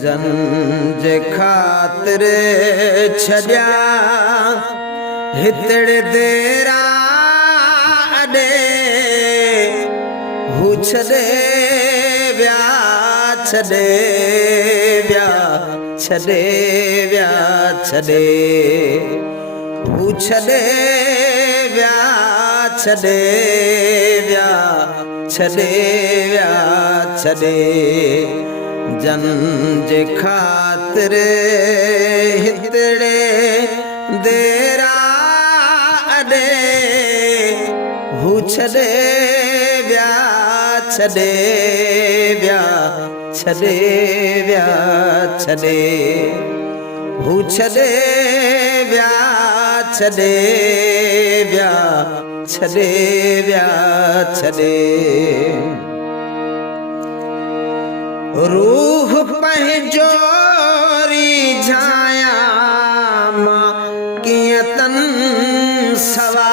जन जे खातिर छॾिया हितड़े देरा अॾे हू छॾे विया छॾे विया छॾे विया छॾे हू छॾे विया छॾे विया छॾे विया छॾे जन जे खातिर हितड़े देरा अॾे हू छॾे विया छॾे विया छॾे विया छॾे हू छॾे विया छॾे विया छॾे विया छॾे रूह पंहिंजो रिझाया मां कीअं तन सवा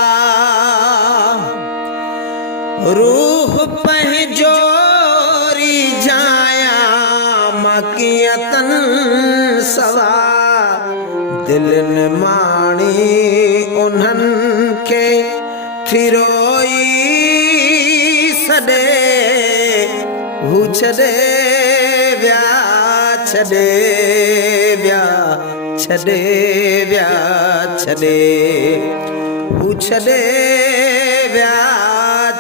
रूह पंहिंजो रिझाया मां कीअं तन सवा दिलनि माणी उन्हनि खे थिरोई सॾे हू छॾे विया छॾे विया छॾे विया छॾे हू छॾे विया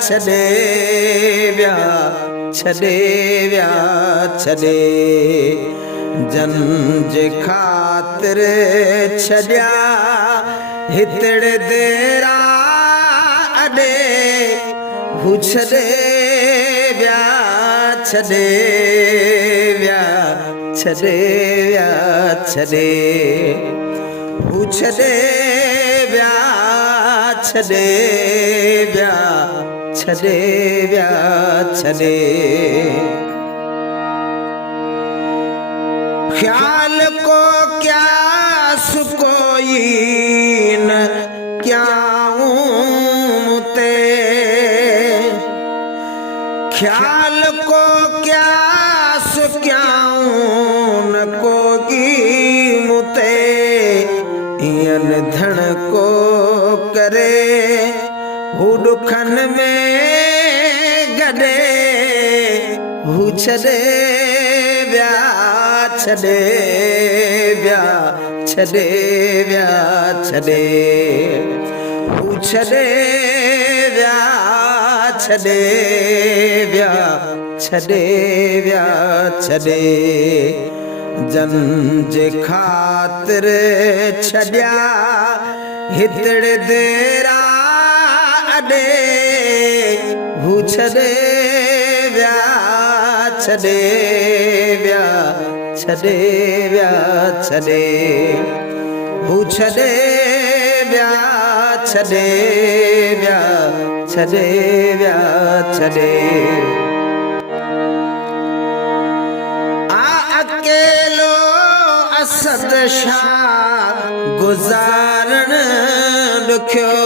छॾे विया छॾे विया छॾे जन जे खातिर छॾिया हितड़े देरा अॾे हू छॾे विया छॾे विया छॾे विया छॾे हू छॾे विया छॾे विया छॾे विया छॾे ख्याल को क्या सुकोई न क्याऊं ते ख्याल को क्या सुक्याऊं न कोगी मुते इन धन को करे हू दुखन में गॾे हू छॾे विया छॾे विया छॾे विया छॾे हू छॾे विया छॾे विया छॾे विया छॾे जन जे खातिर छॾिया हितड़े देरा अॾे हू छॾे विया छॾे विया छॾे विया छॾे हू छॾे विया छॾे विया छॾे विया छॾे अकेलो असद शाह गुज़ारण ॾुखियो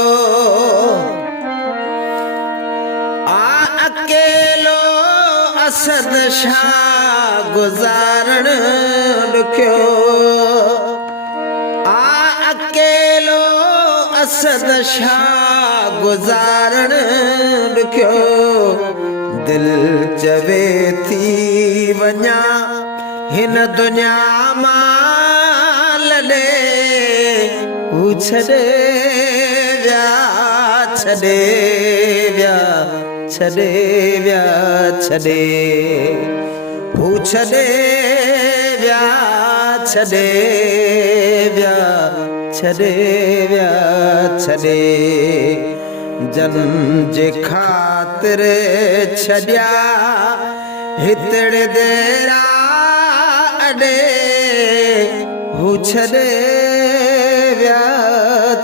अकेलो असद शाह गुज़ारण ॾुखियो अकेलो असद शाह गुज़ारण ॾुखियो दिल चवे थी वञा हिन दुनिया मां लॾे हू छॾे विया छॾे विया छॾे विया छॾे हू छॾे विया छॾे विया छॾे विया छॾे जन जे खातिर छॾिया हितड़े देरा अॾे हू छॾे विया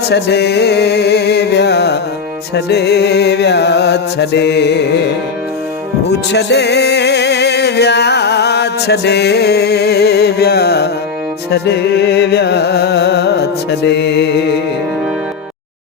छॾे विया छॾे विया छॾे हू छॾे विया छॾे विया छॾे विया छॾे